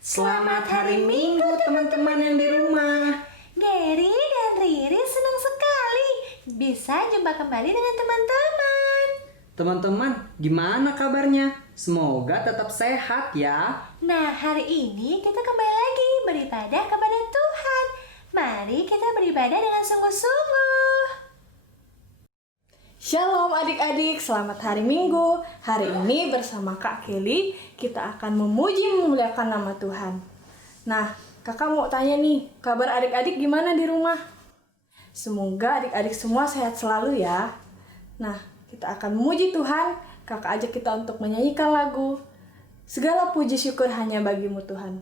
Selamat hari Minggu teman-teman yang di rumah. Gary dan Riri senang sekali bisa jumpa kembali dengan teman-teman. Teman-teman, gimana kabarnya? Semoga tetap sehat ya. Nah, hari ini kita kembali lagi beribadah kepada Tuhan. Mari kita beribadah dengan sungguh-sungguh. Shalom adik-adik, selamat hari Minggu. Hari ini bersama Kak Kelly, kita akan memuji memuliakan nama Tuhan. Nah, kakak mau tanya nih, kabar adik-adik gimana di rumah? Semoga adik-adik semua sehat selalu ya. Nah, kita akan memuji Tuhan, kakak ajak kita untuk menyanyikan lagu Segala puji syukur hanya bagimu Tuhan.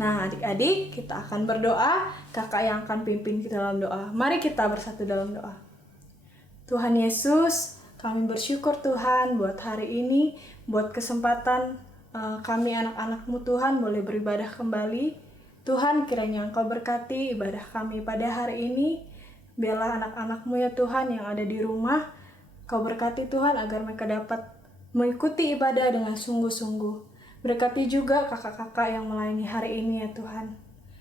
Nah, adik-adik, kita akan berdoa. Kakak yang akan pimpin kita dalam doa. Mari kita bersatu dalam doa. Tuhan Yesus, kami bersyukur Tuhan buat hari ini, buat kesempatan kami anak-anak-Mu Tuhan boleh beribadah kembali. Tuhan, kiranya Engkau berkati ibadah kami pada hari ini. Biarlah anak-anak-Mu ya Tuhan yang ada di rumah, Kau berkati Tuhan agar mereka dapat mengikuti ibadah dengan sungguh-sungguh. Berkati juga kakak-kakak yang melayani hari ini ya Tuhan.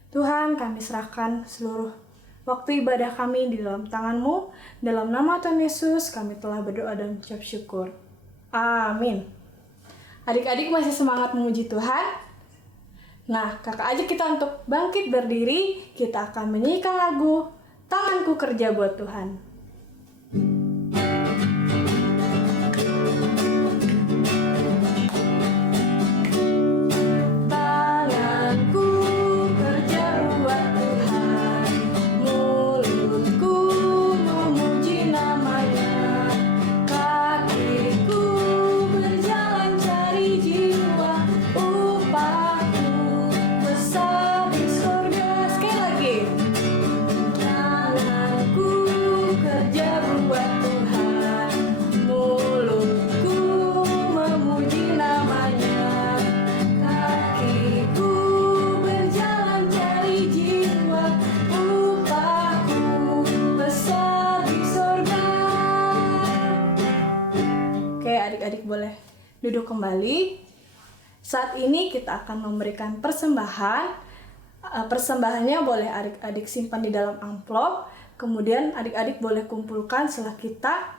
Tuhan, kami serahkan seluruh waktu ibadah kami di dalam tangan-Mu. Dalam nama Tuhan Yesus kami telah berdoa dan mengucap syukur. Amin. Adik-adik masih semangat memuji Tuhan? Nah, kakak ajak kita untuk bangkit berdiri. Kita akan menyanyikan lagu Tanganku Kerja Buat Tuhan. adik-adik boleh duduk kembali. Saat ini kita akan memberikan persembahan. Persembahannya boleh adik-adik simpan di dalam amplop. Kemudian adik-adik boleh kumpulkan setelah kita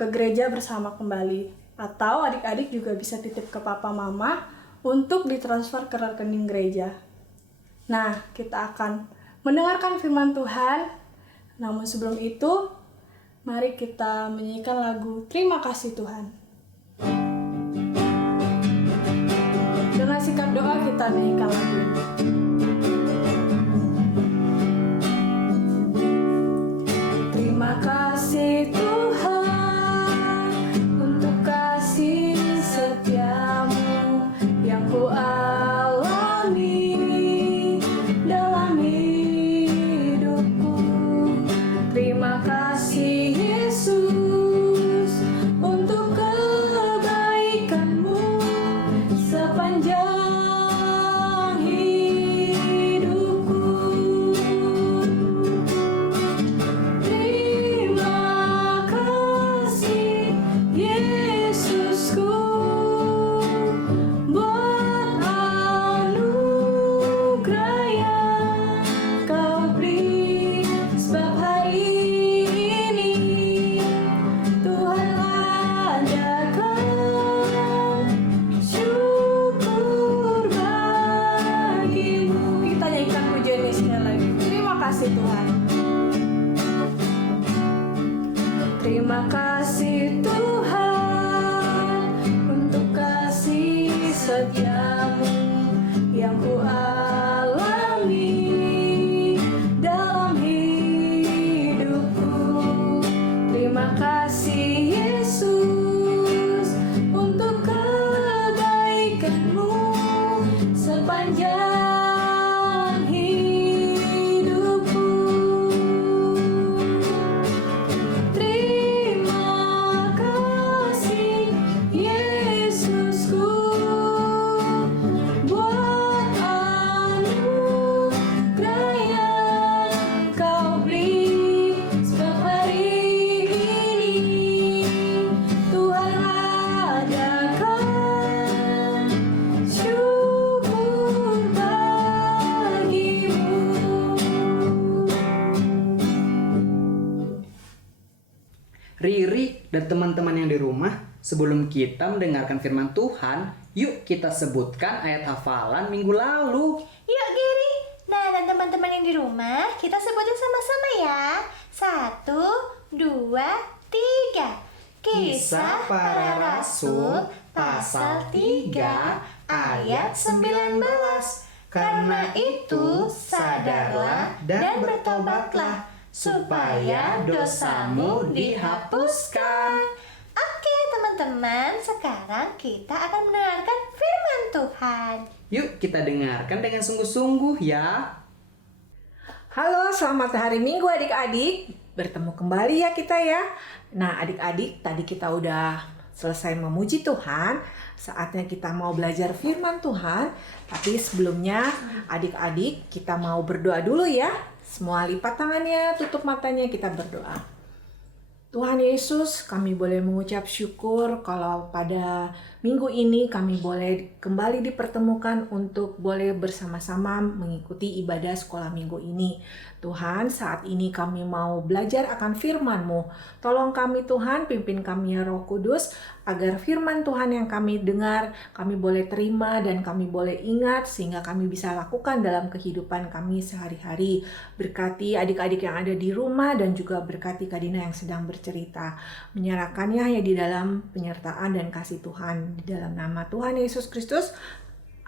ke gereja bersama kembali. Atau adik-adik juga bisa titip ke papa mama untuk ditransfer ke rekening gereja. Nah, kita akan mendengarkan firman Tuhan. Namun sebelum itu, mari kita menyanyikan lagu Terima Kasih Tuhan. Dengan sikap doa kita menyanyikan lagu ini. Terima kasih Tuhan untuk kasih setiamu yang ku alami dalam hidupku. Terima kasih Yesus untuk kebaikanmu sepanjang hidupku. Terima kasih Yesusku buat anugerah yang kau beri, sebab hari ini Tuhan adakan syukur bagimu. Kita nyanyikan pujian ini sekali lagi. Terima kasih Tuhan. Terima kasih Tuhan untuk kasih setiamu yang ku alami dalam hidupku. Terima kasih Yesus untuk kebaikanmu sepanjang hidupku. Terima kasih Yesusku buat anugerah yang kau beri, sebab hari ini Tuhan adakan syukur bagimu. Riri dan teman-teman yang di rumah, sebelum kita mendengarkan firman Tuhan, yuk kita sebutkan ayat hafalan minggu lalu. Yuk Giri. Nah, dan teman-teman yang di rumah, kita sebutin sama-sama ya. 1, 2, 3. Kisah Para Rasul pasal 3 ayat 19. Karena itu sadarlah dan bertobatlah supaya dosamu dihapuskan. Oke teman-teman, sekarang kita akan mendengarkan firman Tuhan. Yuk kita dengarkan dengan sungguh-sungguh ya. Halo, selamat hari Minggu adik-adik. Bertemu kembali ya kita ya. Nah adik-adik, tadi kita udah selesai memuji Tuhan. Saatnya kita mau belajar firman Tuhan. Tapi sebelumnya adik-adik kita mau berdoa dulu ya. Semua lipat tangannya, tutup matanya, kita berdoa. Tuhan Yesus, kami boleh mengucap syukur kalau pada minggu ini kami boleh kembali dipertemukan untuk boleh bersama-sama mengikuti ibadah sekolah minggu ini. Tuhan, saat ini kami mau belajar akan firman-Mu. Tolong kami Tuhan, pimpin kami ya Roh Kudus, agar firman Tuhan yang kami dengar, kami boleh terima dan kami boleh ingat sehingga kami bisa lakukan dalam kehidupan kami sehari-hari. Berkati adik-adik yang ada di rumah dan juga berkati Kak Dina yang sedang bercerita. Menyerahkannya ya di dalam penyertaan dan kasih Tuhan. Di dalam nama Tuhan Yesus Kristus,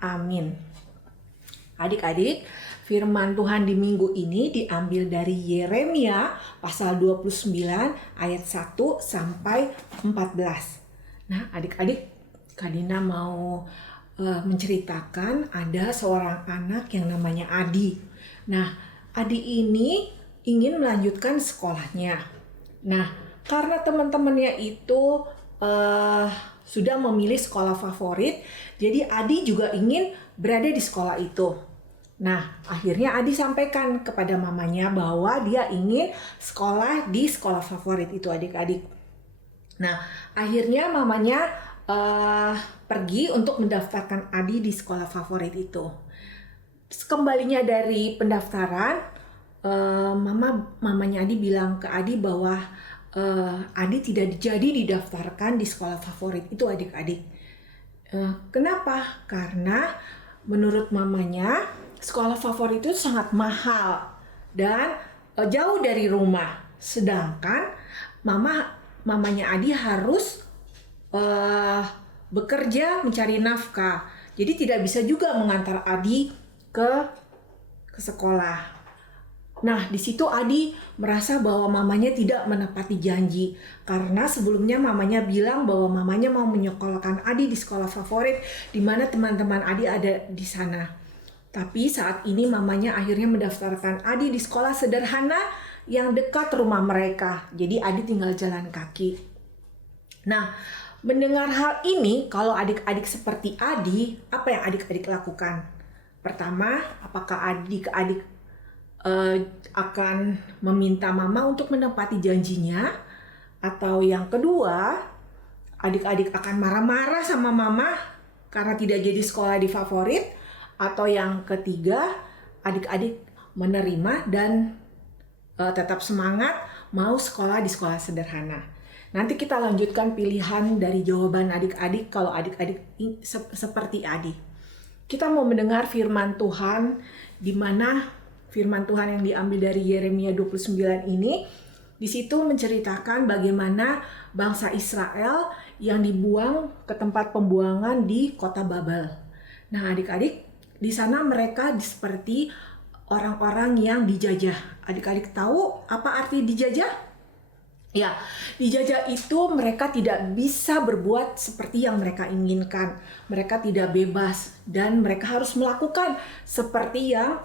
amin. Adik-adik, firman Tuhan di minggu ini diambil dari Yeremia pasal 29 ayat 1 sampai 14. Nah, adik-adik, Kak Dina mau menceritakan ada seorang anak yang namanya Adi. Nah, Adi ini ingin melanjutkan sekolahnya. Nah, karena teman-temannya itu sudah memilih sekolah favorit, jadi Adi juga ingin berada di sekolah itu. Nah, akhirnya Adi sampaikan kepada mamanya bahwa dia ingin sekolah di sekolah favorit itu adik-adik. Nah, akhirnya mamanya pergi untuk mendaftarkan Adi di sekolah favorit itu. Kembalinya dari pendaftaran, mamanya Adi bilang ke Adi bahwa Adi tidak jadi didaftarkan di sekolah favorit itu adik-adik. Kenapa? Karena menurut mamanya sekolah favorit itu sangat mahal dan jauh dari rumah. Sedangkan mamanya Adi harus bekerja mencari nafkah. Jadi tidak bisa juga mengantar Adi ke sekolah. Nah, di situ Adi merasa bahwa mamanya tidak menepati janji. Karena sebelumnya mamanya bilang bahwa mamanya mau menyekolahkan Adi di sekolah favorit di mana teman-teman Adi ada di sana. Tapi saat ini mamanya akhirnya mendaftarkan Adi di sekolah sederhana yang dekat rumah mereka. Jadi Adi tinggal jalan kaki. Nah, mendengar hal ini, kalau adik-adik seperti Adi, apa yang adik-adik lakukan? Pertama, apakah adik-adik akan meminta mama untuk menepati janjinya? Atau yang kedua, adik-adik akan marah-marah sama mama karena tidak jadi sekolah di favorit? Atau yang ketiga, adik-adik menerima dan tetap semangat mau sekolah di sekolah sederhana? Nanti kita lanjutkan pilihan dari jawaban adik-adik kalau adik-adik seperti Adi. Kita mau mendengar firman Tuhan, di mana firman Tuhan yang diambil dari Yeremia 29 ini, di situ menceritakan bagaimana bangsa Israel yang dibuang ke tempat pembuangan di kota Babel. Nah, adik-adik, di sana mereka seperti orang-orang yang dijajah. Adik-adik tahu apa arti dijajah? Ya, dijajah itu mereka tidak bisa berbuat seperti yang mereka inginkan. Mereka tidak bebas dan mereka harus melakukan seperti yang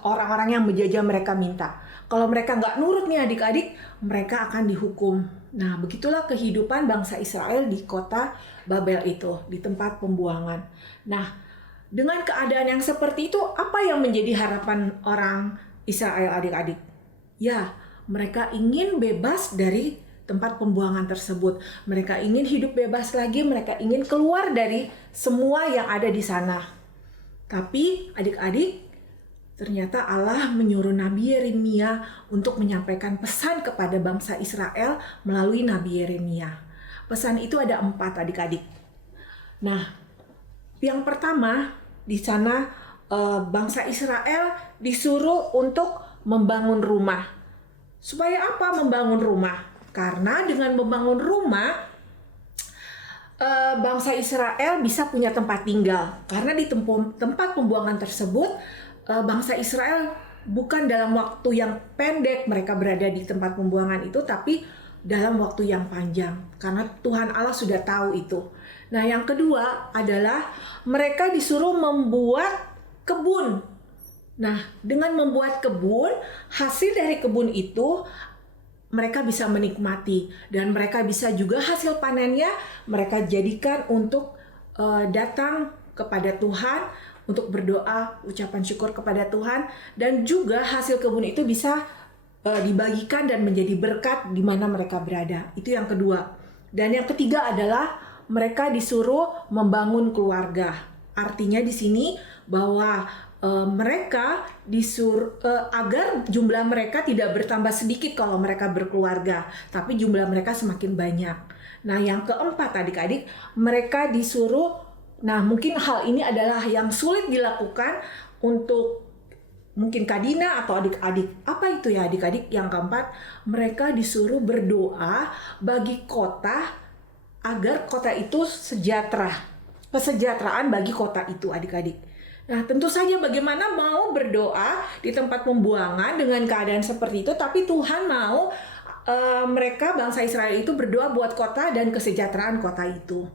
orang-orang yang menjajah mereka minta. Kalau mereka nggak nurut nih adik-adik, mereka akan dihukum. Nah, begitulah kehidupan bangsa Israel di kota Babel itu, di tempat pembuangan. Nah, dengan keadaan yang seperti itu, apa yang menjadi harapan orang Israel adik-adik? Ya, mereka ingin bebas dari tempat pembuangan tersebut. Mereka ingin hidup bebas lagi, mereka ingin keluar dari semua yang ada di sana. Tapi adik-adik, ternyata Allah menyuruh Nabi Yeremia untuk menyampaikan pesan kepada bangsa Israel melalui Nabi Yeremia. Pesan itu ada 4 adik-adik. Nah, yang pertama di sana bangsa Israel disuruh untuk membangun rumah. Supaya apa membangun rumah? Karena dengan membangun rumah bangsa Israel bisa punya tempat tinggal. Karena di tempat pembuangan tersebut bangsa Israel bukan dalam waktu yang pendek mereka berada di tempat pembuangan itu, tapi dalam waktu yang panjang. Karena Tuhan Allah sudah tahu itu. Nah, yang kedua adalah mereka disuruh membuat kebun. Nah, dengan membuat kebun, hasil dari kebun itu mereka bisa menikmati. Dan mereka bisa juga hasil panennya mereka jadikan untuk datang kepada Tuhan, untuk berdoa, ucapan syukur kepada Tuhan, dan juga hasil kebun itu bisa dibagikan dan menjadi berkat di mana mereka berada. Itu yang kedua. Dan yang ketiga adalah mereka disuruh membangun keluarga. Artinya di sini bahwa mereka disuruh agar jumlah mereka tidak bertambah sedikit kalau mereka berkeluarga, tapi jumlah mereka semakin banyak. Nah, yang keempat adik-adik, mereka disuruh. Nah, mungkin hal ini adalah yang sulit dilakukan untuk mungkin Kak Dina atau adik-adik. Apa itu ya adik-adik? Yang keempat, mereka disuruh berdoa bagi kota agar kota itu sejahtera. Kesejahteraan bagi kota itu adik-adik. Nah, tentu saja bagaimana mau berdoa di tempat pembuangan dengan keadaan seperti itu, tapi Tuhan mau mereka bangsa Israel itu berdoa buat kota dan kesejahteraan kota itu.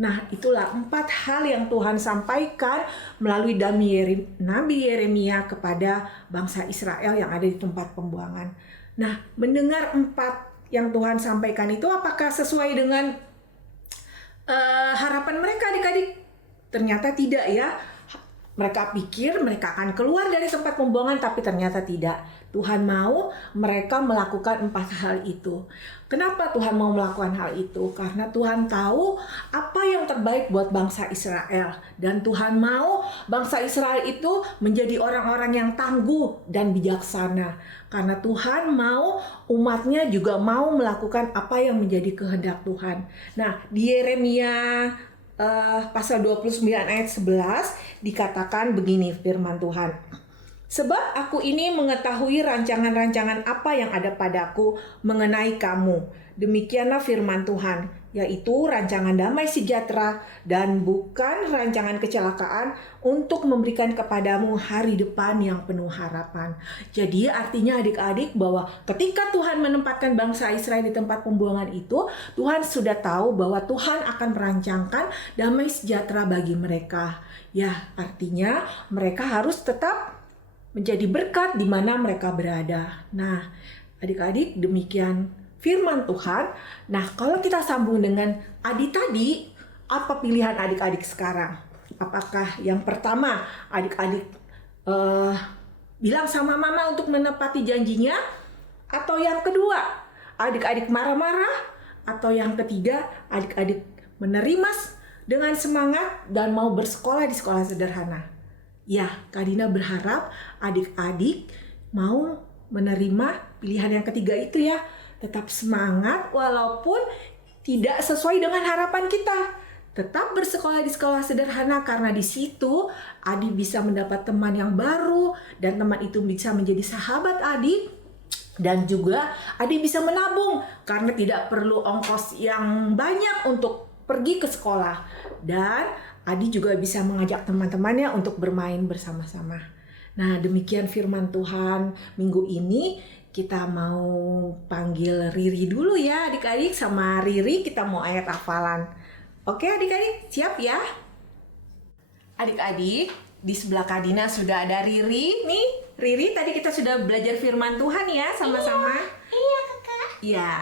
Nah, itulah 4 hal yang Tuhan sampaikan melalui Nabi Yeremia kepada bangsa Israel yang ada di tempat pembuangan. Nah, mendengar 4 yang Tuhan sampaikan itu apakah sesuai dengan harapan mereka adik-adik? Ternyata tidak ya. Mereka pikir mereka akan keluar dari tempat pembuangan, tapi ternyata tidak. Tuhan mau mereka melakukan 4 hal itu. Kenapa Tuhan mau melakukan hal itu? Karena Tuhan tahu apa yang terbaik buat bangsa Israel. Dan Tuhan mau bangsa Israel itu menjadi orang-orang yang tangguh dan bijaksana. Karena Tuhan mau umatnya juga mau melakukan apa yang menjadi kehendak Tuhan. Nah, di Yeremia pasal 29 ayat 11 dikatakan begini firman Tuhan. Sebab aku ini mengetahui rancangan-rancangan apa yang ada padaku mengenai kamu. Demikianlah firman Tuhan, yaitu rancangan damai sejahtera dan bukan rancangan kecelakaan untuk memberikan kepadamu hari depan yang penuh harapan. Jadi artinya adik-adik bahwa ketika Tuhan menempatkan bangsa Israel di tempat pembuangan itu, Tuhan sudah tahu bahwa Tuhan akan merancangkan damai sejahtera bagi mereka. Ya, artinya mereka harus tetap menjadi berkat di mana mereka berada. Nah, adik-adik demikian firman Tuhan. Nah, kalau kita sambung dengan Adi tadi, apa pilihan adik-adik sekarang? Apakah yang pertama adik-adik bilang sama mama untuk menepati janjinya? Atau yang kedua adik-adik marah-marah? Atau yang ketiga adik-adik menerima dengan semangat dan mau bersekolah di sekolah sederhana? Ya, Kak Dina berharap adik-adik mau menerima pilihan yang ketiga itu ya. Tetap semangat walaupun tidak sesuai dengan harapan kita. Tetap bersekolah di sekolah sederhana karena di situ adik bisa mendapat teman yang baru dan teman itu bisa menjadi sahabat adik. Dan juga adik bisa menabung karena tidak perlu ongkos yang banyak untuk pergi ke sekolah. Dan Adi juga bisa mengajak teman-temannya untuk bermain bersama-sama. Nah, demikian firman Tuhan minggu ini. Kita mau panggil Riri dulu ya adik-adik. Sama Riri kita mau ayat hafalan. Oke adik-adik, siap ya? Adik-adik, di sebelah Kak Dina sudah ada Riri nih. Riri, tadi kita sudah belajar firman Tuhan ya sama-sama. Iya, Kakak. Iya.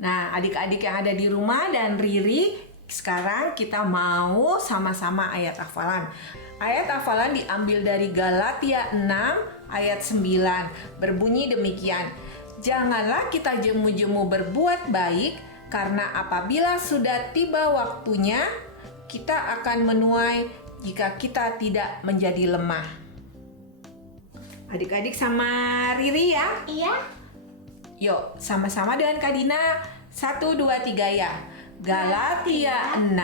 Nah, adik-adik yang ada di rumah dan Riri, sekarang kita mau sama-sama ayat hafalan. Ayat hafalan diambil dari Galatia 6 ayat 9. Berbunyi demikian. Janganlah kita jemu-jemu berbuat baik, karena apabila sudah tiba waktunya, kita akan menuai jika kita tidak menjadi lemah. Adik-adik sama Riri ya. Iya. Yuk, sama-sama dengan Kak Dina. 1, 2, 3 ya. Galatia 6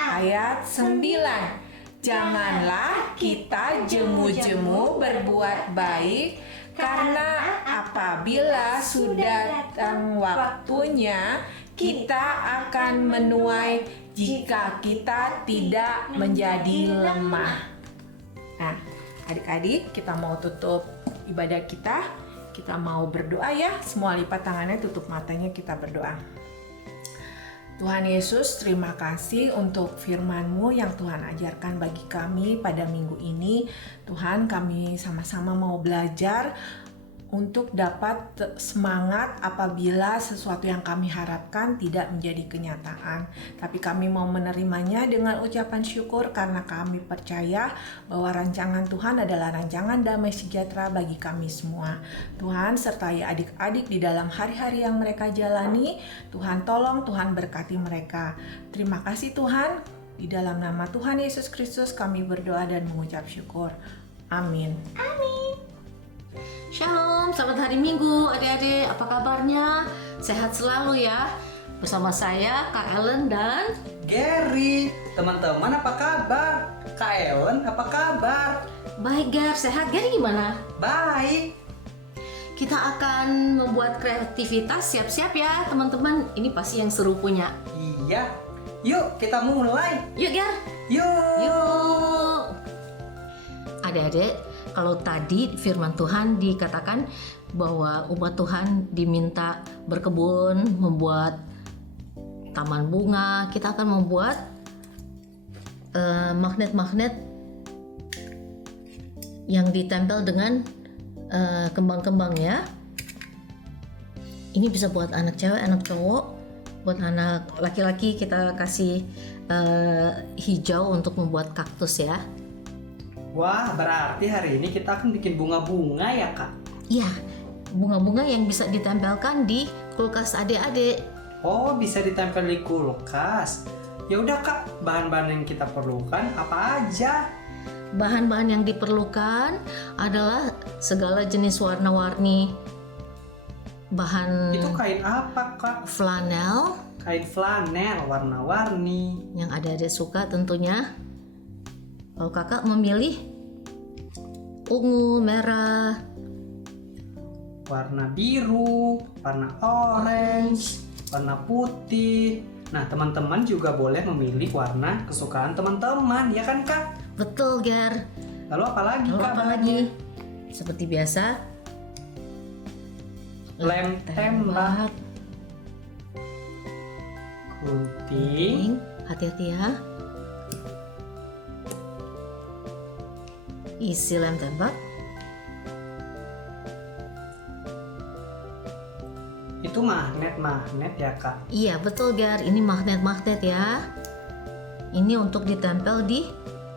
ayat 9. Janganlah kita jemu-jemu berbuat baik, karena apabila sudah datang waktunya, kita akan menuai jika kita tidak menjadi lemah. Nah, adik-adik, kita mau tutup ibadah kita. Kita mau berdoa ya. Semua lipat tangannya, tutup matanya, kita berdoa. Tuhan Yesus, terima kasih untuk firman-Mu yang Tuhan ajarkan bagi kami pada minggu ini. Tuhan, kami sama-sama mau belajar untuk dapat semangat apabila sesuatu yang kami harapkan tidak menjadi kenyataan. Tapi kami mau menerimanya dengan ucapan syukur karena kami percaya bahwa rancangan Tuhan adalah rancangan damai sejahtera bagi kami semua. Tuhan, sertai adik-adik di dalam hari-hari yang mereka jalani. Tuhan tolong, Tuhan berkati mereka. Terima kasih Tuhan. Di dalam nama Tuhan Yesus Kristus kami berdoa dan mengucap syukur. Amin. Shalom, selamat hari Minggu adik-adik, apa kabarnya? Sehat selalu ya. Bersama saya Kak Ellen dan Gary, teman-teman apa kabar? Kak Ellen apa kabar? baik Gar, sehat. Gary gimana? Baik. Kita akan membuat kreativitas, siap-siap ya teman-teman. Ini pasti yang seru punya. Iya. Yuk kita mulai. Yuk Gar. Yuk. Yuk. Adik-adik, kalau tadi firman Tuhan dikatakan bahwa umat Tuhan diminta berkebun, membuat taman bunga, kita akan membuat magnet-magnet yang ditempel dengan kembang-kembang ya. Ini bisa buat anak cewek, anak cowok. Buat anak laki-laki kita kasih hijau untuk membuat kaktus ya. Wah, berarti hari ini kita akan bikin bunga-bunga ya, Kak? Iya, bunga-bunga yang bisa ditempelkan di kulkas adik-adik. Oh, bisa ditempel di kulkas. Ya udah, Kak, bahan-bahan yang kita perlukan apa aja? Bahan-bahan yang diperlukan adalah segala jenis warna-warni. Bahan Itu kain apa, Kak? flanel Kain flanel warna-warni. yang adik-adik suka tentunya. Kalau kakak memilih ungu, merah, Warna biru, warna orange, warna putih. Nah, teman-teman juga boleh memilih warna kesukaan teman-teman, ya kan, Kak? betul Ger. Lalu apa lagi, Lalu Kak? apa lagi? Seperti biasa, Lem tembak, gunting, hati-hati ya. Isi lem tembak. itu magnet ya, Kak? Iya betul Ger, ini magnet-magnet ya. Ini untuk ditempel di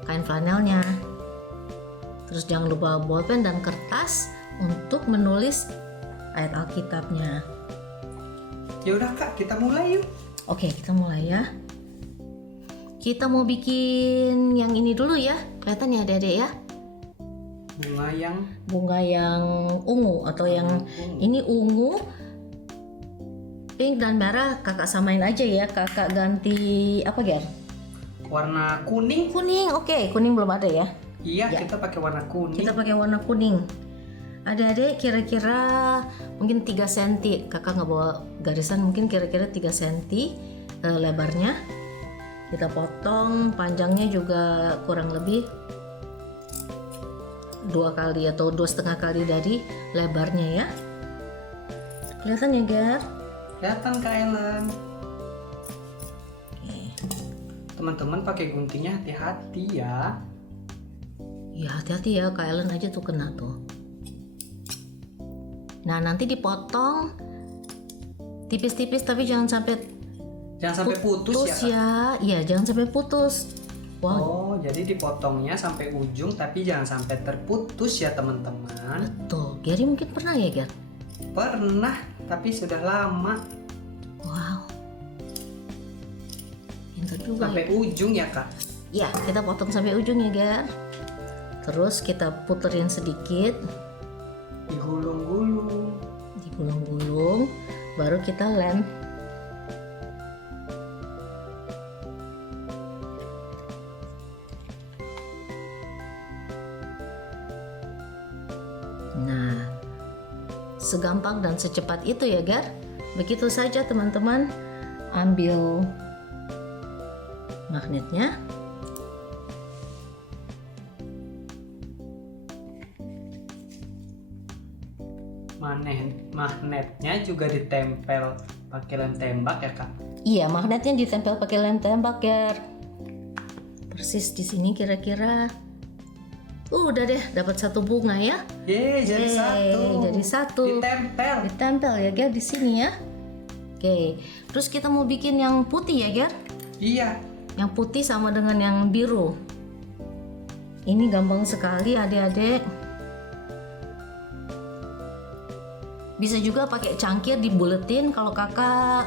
kain flanelnya. Terus jangan lupa bolpen dan kertas untuk menulis ayat Alkitabnya. Ya udah, Kak, kita mulai yuk. Oke, kita mulai ya. Kita mau bikin yang ini dulu ya. Kelihatan ya adik-adik ya. Bunga yang ungu atau yang ungu. ini ungu, pink dan merah. Kakak samain aja ya. Kakak ganti apa Ger? Warna kuning. Kuning. Oke, kuning belum ada ya. Iya, Ya. kita pakai warna kuning. Kita pakai warna kuning. Adik-adik kira-kira mungkin 3 cm. Kakak nggak bawa garisan, mungkin kira-kira 3 cm lebarnya. Kita potong, panjangnya juga kurang lebih 2 kali atau 2,5 kali dari lebarnya ya. Kelihatan ya Ger? Kelihatan, Kak Ellen. Oke. Teman-teman pakai guntingnya hati-hati ya. Ya hati-hati ya, Kak Ellen aja tuh kena tuh. Nah nanti dipotong tipis-tipis tapi jangan sampai putus ya, Kak. Iya jangan sampai putus. Wow, Oh, jadi dipotongnya sampai ujung tapi jangan sampai terputus ya, teman-teman. betul. Gary mungkin pernah ya Ger? Pernah, tapi sudah lama. Wow, pintar juga Sampai ujung ya, Kak. ya. Ya kita potong sampai ujung ya Ger. Terus kita puterin sedikit, Digulung-gulung. digulung-gulung, baru kita lem. Nah, segampang dan secepat itu ya Gar. Begitu saja teman-teman. Ambil magnetnya. Magnetnya juga ditempel pakai lem tembak ya, Kak. Iya, magnetnya ditempel pakai lem tembak Gar. Persis di sini kira-kira. Udah deh, dapat satu bunga ya. Jadi Yeay, satu. jadi satu. Ditempel. Ditempel ya Gar di sini ya. Oke, terus kita mau bikin yang putih ya Gar. Iya. Yang putih sama dengan yang biru. Ini gampang sekali adik-adik. Bisa juga pakai cangkir dibuletin. Kalau kakak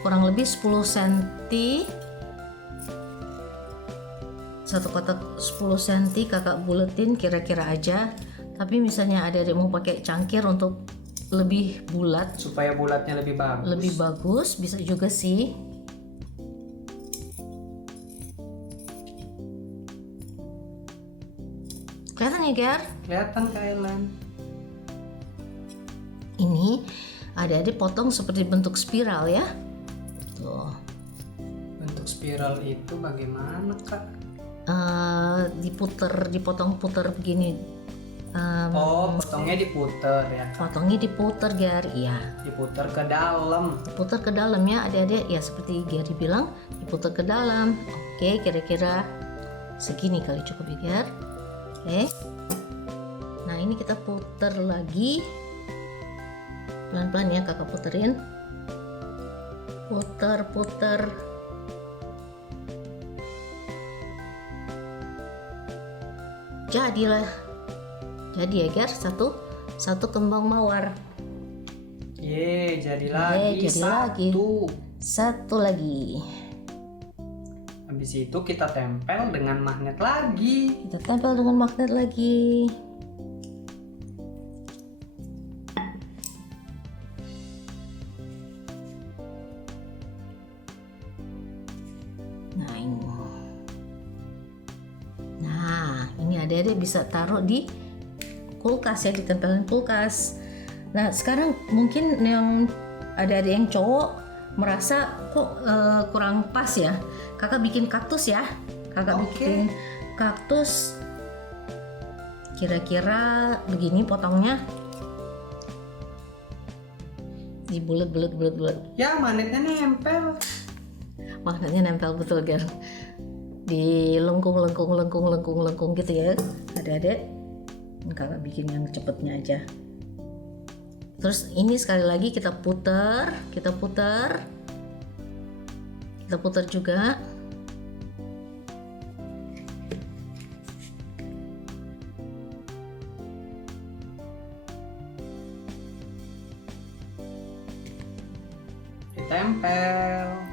kurang lebih 10 cm, satu kotak 10 cm kakak buletin kira-kira aja. Tapi misalnya adik-adik mau pakai cangkir untuk lebih bulat, Supaya bulatnya lebih bagus. lebih bagus, bisa juga sih. Kelihatan ya Gar? Kelihatan, Kak Ellen. Ini adik-adik potong seperti bentuk spiral ya. Tuh. Bentuk spiral itu bagaimana, Kak? Dipotong puter begini. Oh, potongnya diputer ya, Kak. Potongnya diputer Gar, iya. Diputer ke dalam. Diputer ke dalam ya adik-adik. Ya seperti Gary bilang, diputer ke dalam. Oke, kira-kira segini kali cukup ya Gar. Oke. Nah ini kita puter lagi. Pelan-pelan ya kakak puterin. Puter. jadilah. Jadi ya Ger, satu kembang mawar. Ye, jadi lagi jadi lagi. satu. Satu lagi. Habis itu kita tempel dengan magnet lagi. Kita tempel dengan magnet lagi. Nah ini. Nah ini adik-adik bisa taruh di kulkas ya, ditempelin kulkas. Nah sekarang mungkin yang adik-adik yang cowok merasa kok kurang pas ya. Kakak bikin kaktus ya. Kakak Oke. bikin kaktus. Kira-kira begini potongnya. Di bulat. Ya, magnetnya nempel. Magnetnya nempel betul Ger. Di lengkung gitu ya. Adik-adik. Kakak bikin yang cepetnya aja. Terus ini sekali lagi kita putar juga.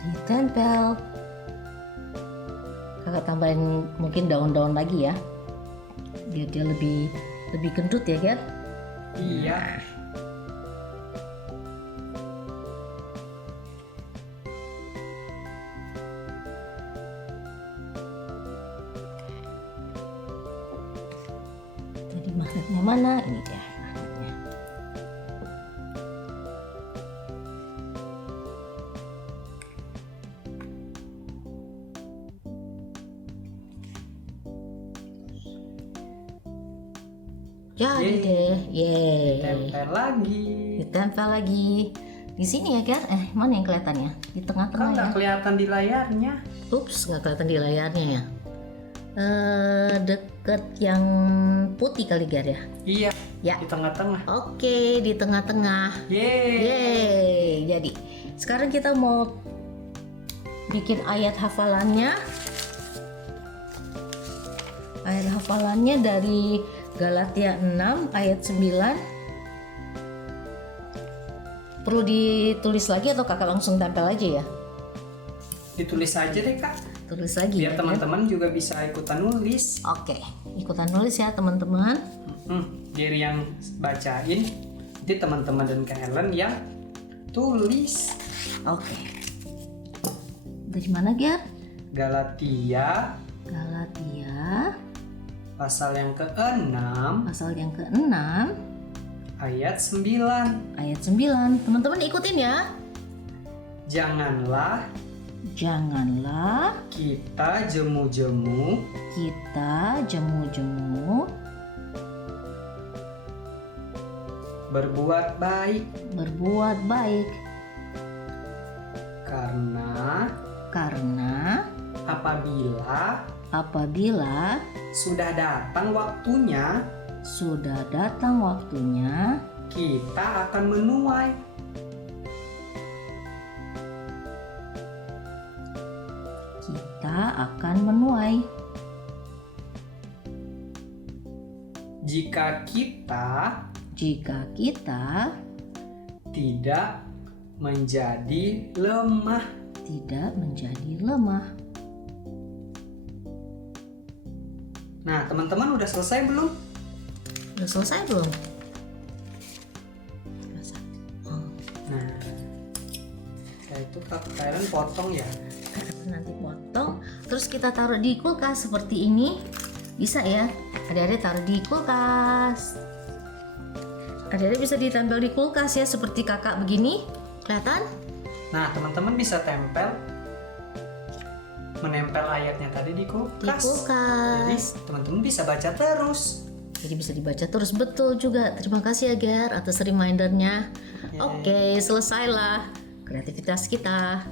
Ditempel. Kakak tambahin mungkin daun-daun lagi ya, biar dia lebih gendut ya Ger. Iya. Jadi magnetnya mana? Ini dia magnetnya. Jadi Yeay. deh, yeay. Tempel lagi. Ditempel lagi. Di sini ya Ger. Mana yang kelihatannya? Di Kan tengah-tengah ya. nggak kelihatan di layarnya. Ups, nggak kelihatan di layarnya ya. Deket yang putih kali Ger ya. Iya. Ya. Di tengah-tengah. Oke, di tengah-tengah. Yeay. Yeay. Jadi, sekarang kita mau bikin ayat hafalannya. Ayat hafalannya dari Galatia 6 ayat 9. Perlu ditulis lagi atau kakak langsung tempel aja ya? Ditulis aja deh Kak. Tulis lagi Biar ya. teman-teman juga bisa ikutan nulis. Oke, ikutan nulis ya teman-teman. Biar yang bacain, nanti teman-teman dan Kak Helen yang tulis. Oke. Dari mana Ger? Galatia pasal yang ke-6 pasal yang ke-6 ayat 9. ayat 9. Teman-teman ikutin ya. Janganlah kita jemu-jemu berbuat baik karena apabila sudah datang waktunya kita akan menuai. Jika kita tidak menjadi lemah. Nah, teman-teman udah selesai belum? Udah selesai belum? Nah, setelah itu kalian potong ya. Nanti potong, terus kita taruh di kulkas seperti ini. Bisa ya, adik-adik taruh di kulkas. Adik-adik bisa ditempel di kulkas ya, seperti kakak begini. Kelihatan? Nah, teman-teman bisa menempel ayatnya tadi di kulkas. Di kulkas. Jadi, teman-teman bisa baca terus. Jadi bisa dibaca terus, betul juga. Terima kasih ya Ger atas remindernya. Oke, selesailah kreativitas kita.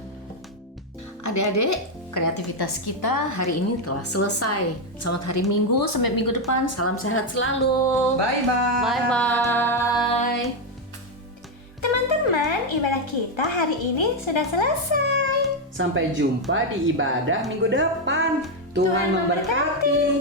Adik-adik, kreativitas kita hari ini telah selesai. Selamat hari Minggu, sampai minggu depan. Salam sehat selalu. Bye-bye. Bye-bye. Teman-teman, ibadah kita hari ini sudah selesai. Sampai jumpa di ibadah minggu depan. Tuhan memberkati.